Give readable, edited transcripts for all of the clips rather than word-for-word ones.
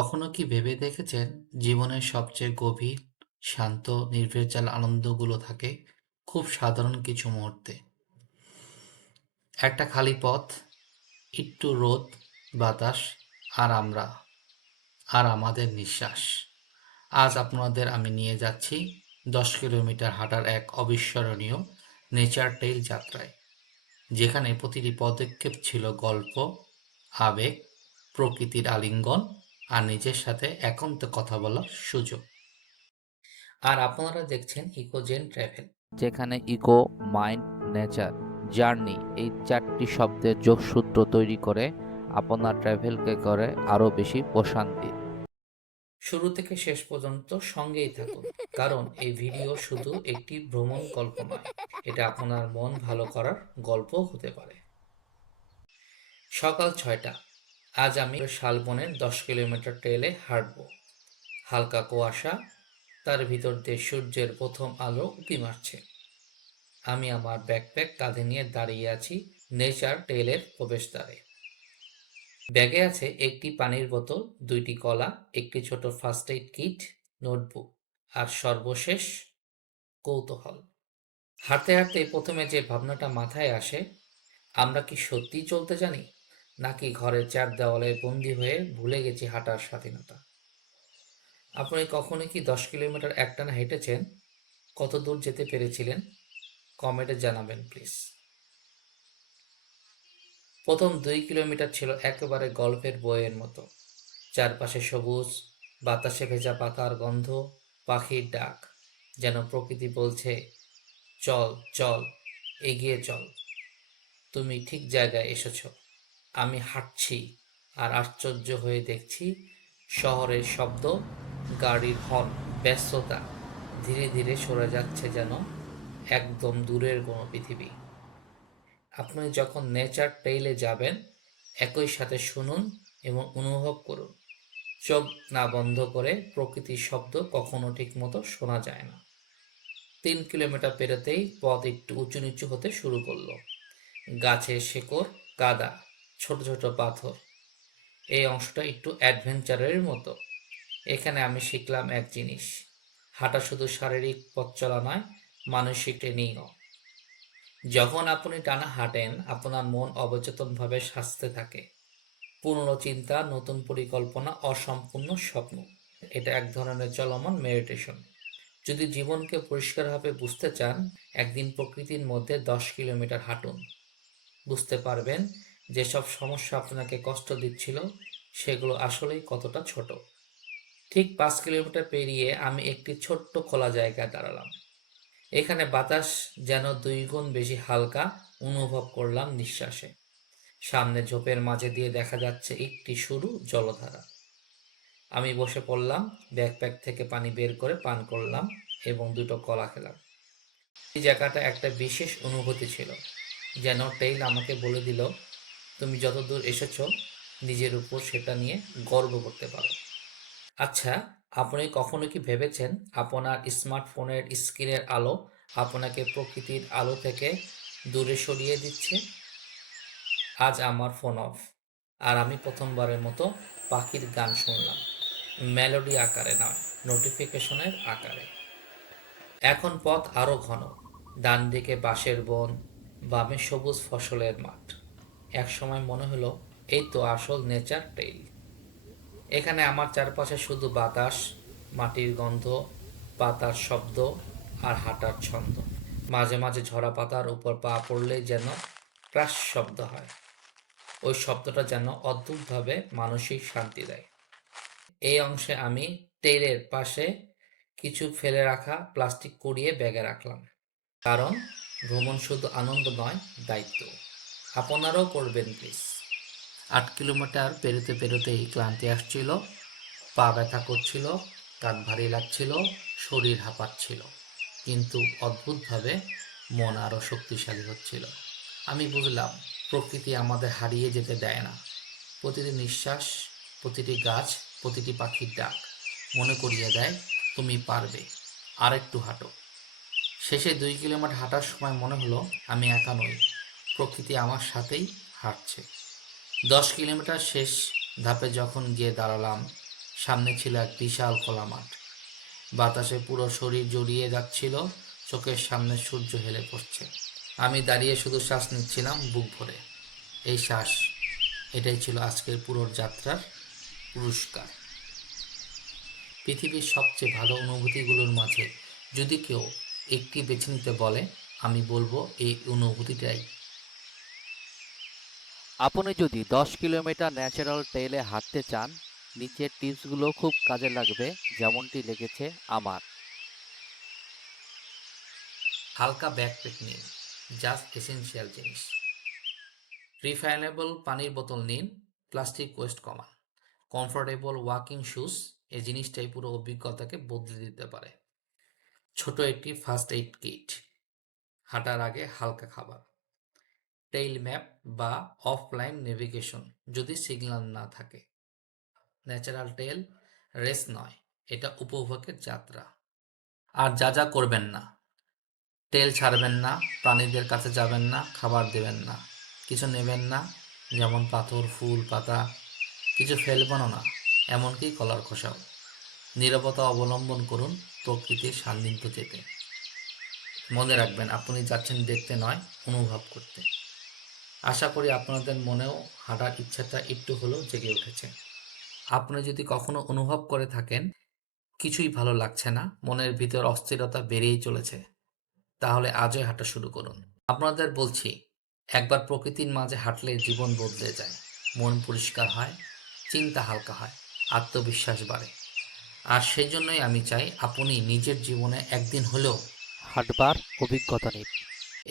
কখনো কি ভেবে দেখেছেন জীবনের সবচেয়ে গভীর, শান্ত, নির্ভেজাল আনন্দগুলো থাকে খুব সাধারণ কিছু মুহূর্তে? একটা খালি পথ, একটু রোদ, বাতাস, আর আমরা, আর আমাদের নিঃশ্বাস। আজ আপনাদের আমি নিয়ে যাচ্ছি 10 কিলোমিটার হাঁটার এক অবিস্মরণীয় নেচার ট্রেইল যাত্রায়, যেখানে প্রতিটি পদক্ষেপ ছিল গল্প, আবেগ, প্রকৃতির আলিঙ্গন আর নিজের সাথে একান্তে কথা বলার সুযোগ। আর আপনারা দেখছেন ইকোজেন ট্রাভেল। যেখানে ইকো, মাইন্ড, নেচার, জার্নি এই চারটি শব্দের যোগসূত্র তৈরি করে আপনার ট্রাভেলকে করে আরও বেশি প্রশান্তির। শুরু থেকে শেষ পর্যন্ত সঙ্গেই থাকুন, কারণ এই ভিডিও শুধু একটি ভ্রমণ গল্প নয়, এটা আপনার মন ভালো করার গল্পও হতে পারে। সকাল 6টা। আজ আমি শালবনের 10 কিলোমিটার ট্রেলে হাঁটব। হালকা কুয়াশা, তার ভিতর দিয়ে সূর্যের প্রথম আলো উঁকি মারছে। আমি আমার ব্যাকপ্যাক কাঁধে নিয়ে দাঁড়িয়ে আছি নেচার ট্রেলের প্রবেশদ্বারে। ব্যাগে আছে একটি পানির বোতল, 2টি কলা, একটি ছোট ফার্স্ট এইড কিট, নোটবুক, আর সর্বশেষ কৌতূহল। হাঁটতে হাঁটতে প্রথমে যে ভাবনাটা মাথায় আসে, আমরা কি সত্যিই চলতে জানি, নাকি ঘরের চার দেওয়ালে বন্দি হয়ে ভুলে গেছি হাঁটার স্বাধীনতা? আপনি কখনো কি 10 কিলোমিটার একটানা হেঁটেছেন? কত দূর যেতে পেরেছিলেন? কমেন্টে জানাবেন প্লিজ। প্রথম 2 কিলোমিটার ছিল একেবারে গল্পের বইয়ের মতো। চারপাশে সবুজ, বাতাসে ভেজা পাতার গন্ধ, পাখির ডাক, যেন প্রকৃতি বলছে, চল চল, এগিয়ে চল, তুমি ঠিক জায়গায় এসেছ। আমি হাঁটছি আর আশ্চর্য হয়ে দেখছি শহরের শব্দ, গাড়ির হর্ন, ব্যস্ততা ধীরে ধীরে সরে যাচ্ছে, যেন একদম দূরের কোনো পৃথিবী। আপনি যখন নেচার ট্রেইলে যাবেন, একই সাথে শুনুন এবং অনুভব করুন। চোখ না বন্ধ করে, প্রকৃতির শব্দ কখনো ঠিক মতো শোনা যায় না। 3 কিলোমিটার পেরোতেই পথ একটু উঁচু নিচু হতে শুরু করলো। গাছের শেকড়, কাদা, ছোট ছোট পাথর। এই অংশটা একটু অ্যাডভেঞ্চারের মতো। এখানে আমি শিখলাম এক জিনিস: হাঁটা শুধু শারীরিক পথ চলা নয়, মানসিক ট্রেনিংও। যখন আপনি টানা হাঁটেন, আপনার মন অবচেতনভাবে সাজতে থাকে। পুরনো চিন্তা, নতুন পরিকল্পনা, অসম্পূর্ণ স্বপ্ন। এটা এক ধরনের চলমান মেডিটেশন। যদি জীবনকে পরিষ্কারভাবে বুঝতে চান, একদিন প্রকৃতির মধ্যে 10 কিলোমিটার হাঁটুন। বুঝতে পারবেন যেসব সমস্যা আপনাকে কষ্ট দিচ্ছিল, সেগুলো আসলেই কতটা ছোট। ঠিক 5 কিলোমিটার পেরিয়ে আমি একটি ছোট্ট খোলা জায়গায় দাঁড়ালাম। এখানে বাতাস যেন 2 গুণ বেশি হালকা অনুভব করলাম নিঃশ্বাসে। সামনে ঝোপের মাঝে দিয়ে দেখা যাচ্ছে একটি সরু জলধারা। আমি বসে পড়লাম, ব্যাকপ্যাক থেকে পানি বের করে পান করলাম এবং 2টো কলা খেলাম। এই জায়গাটা একটা বিশেষ অনুভূতি ছিল, যেন ট্রেইল আমাকে বলে দিল, তুমি যত দূর এসেছো, নিজের উপর সেটা নিয়ে গর্ব করতে পারো। আচ্ছা, আপনি কখনো কি ভেবেছেন আপনার স্মার্টফোনের স্ক্রিনের আলো আপনাকে প্রকৃতির আলো থেকে দূরে সরিয়ে দিচ্ছে? আজ আমার ফোন অফ, আর আমি প্রথমবারের মতো পাখির গান শুনলাম, মেলোডি আকারে নয়, নোটিফিকেশনের আকারে। এখন পথ আরো ঘন। ডান দিকে বাঁশের বন, বামে সবুজ ফসলের মাঠ। একসময় মনে হলো, এই তো আসল নেচার ট্রেইল। এখানে আমার চারপাশে শুধু বাতাস, মাটির গন্ধ, পাতার শব্দ আর হাঁটার ছন্দ। মাঝে মাঝে ঝরা পাতার উপর পা পড়লেই যেন ক্রাশ শব্দ হয়। ওই শব্দটা যেন অদ্ভুতভাবে মানসিক শান্তি দেয়। এই অংশে আমি ট্রেইলের পাশে কিছু ফেলে রাখা প্লাস্টিক কুড়িয়ে ব্যাগে রাখলাম, কারণ ভ্রমণ শুধু আনন্দ নয়, দায়িত্ব। আপনারাও করবেন প্লিজ। 8 কিলোমিটার পেরোতে পেরোতেই ক্লান্তি আসছিল, পা ব্যথা করছিল, কাঁধ ভারী লাগছিল, শরীর হাঁপাচ্ছিল, কিন্তু অদ্ভুতভাবে মন আরও শক্তিশালী হচ্ছিল। আমি বুঝলাম, প্রকৃতি আমাদের হারিয়ে যেতে দেয় না। প্রতিটি নিঃশ্বাস, প্রতিটি গাছ, প্রতিটি পাখির ডাক মনে করিয়ে দেয়, তুমি পারবে, আর একটু হাঁটো। শেষে 2 কিলোমিটার হাঁটার সময় মনে হলো আমি একা নই, প্রকৃতি আমার সাথেই হাঁটছে। 10 কিলোমিটার শেষ ধাপে যখন গিয়ে দাঁড়ালাম, সামনে ছিল এক বিশাল খোলা মাঠ, বাতাসে পুরো শরীর জড়িয়ে যাচ্ছিল, চোখের সামনে সূর্য হেলে পড়ছে। আমি দাঁড়িয়ে শুধু শ্বাস নিচ্ছিলাম বুক ভরে। এই শ্বাস, এটাই ছিল আজকের পুরো যাত্রার পুরস্কার। পৃথিবীর সবচেয়ে ভালো অনুভূতিগুলোর মাঝে যদি কেউ একটি বেছে নিতে বলে, আমি বলবো এই অনুভূতিটাই। আপনি যদি 10 কিলোমিটার ন্যাচারাল ট্রেইলে হাঁটতে চান, নিচের টিপসগুলো খুব কাজে লাগবে, যেমনটি লেগেছে আমার। হালকা ব্যাকপ্যাক নিন, জাস্ট এসেনশিয়াল জিনিস। রিফাইনেবল পানির বোতল নিন, প্লাস্টিক ওয়েস্ট কমান। কমফোর্টেবল ওয়াকিং শুজ, এই জিনিসটাই পুরো অভিজ্ঞতাকে বদলে দিতে পারে। ছোট একটি ফার্স্ট এইড কিট, হাঁটার আগে হালকা খাবার। টেইল ম্যাপ বা অফলাইন নেভিগেশন যদি সিগন্যাল না থাকে। ন্যাচারাল টেল রেস নয়, এটা উপভোগের যাত্রা। আর যা যা করবেন না: তেল ছাড়বেন না, প্রাণীদের কাছে যাবেন না, খাবার দেবেন না, কিছু নেবেন না, যেমন পাথর, ফুল, পাতা। কিছু ফেলবেনও না, এমনকি কলার খোসাও। নীরবতা অবলম্বন করুন প্রকৃতির সান্নিধ্য যেতে। মনে রাখবেন, আপনি যাচ্ছেন দেখতে নয়, অনুভব করতে। আশা করি আপনাদের মনেও হাঁটার ইচ্ছাটা একটু হলেও জেগে উঠেছে। আপনি যদি কখনো অনুভব করে থাকেন কিছুই ভালো লাগছে না, মনের ভিতর অস্থিরতা বেড়েই চলেছে, তাহলে আজই হাঁটা শুরু করুন। আপনাদের বলছি, একবার প্রকৃতির মাঝে হাঁটলে জীবন বদলে যায়, মন পরিষ্কার হয়, চিন্তা হালকা হয়, আত্মবিশ্বাস বাড়ে। আর সেই জন্যই আমি চাই আপনি নিজের জীবনে একদিন হলেও হাঁটবার অভিজ্ঞতা নিন।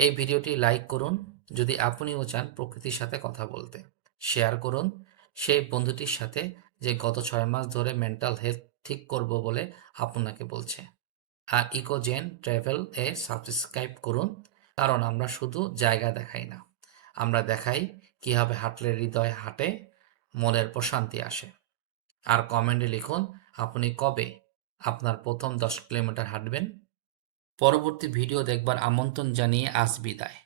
এই ভিডিওটি লাইক করুন যদি আপনিও চান প্রকৃতির সাথে কথা বলতে। শেয়ার করুন সেই বন্ধুটির সাথে যে গত 6 মাস ধরে মেন্টাল হেলথ ঠিক করব বলে আপনাকে বলছে। আর ইকোজেন ট্রাভেল এ সাবস্ক্রাইব করুন, কারণ আমরা শুধু জায়গা দেখাই না, আমরা দেখাই কিভাবে হাঁটলে হৃদয় হাঁটে, মনের প্রশান্তি আসে। আর কমেন্টে লিখুন আপনি কবে আপনার প্রথম 10 কিলোমিটার হাঁটবেন। পরবর্তী ভিডিও দেখবার আমন্ত্রণ জানিয়ে আজ বিদায়।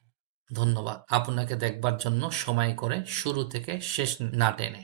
ধন্যবাদ আপনাকে দেখবার জন্য, সময় করে শুরু থেকে শেষ না টেনে।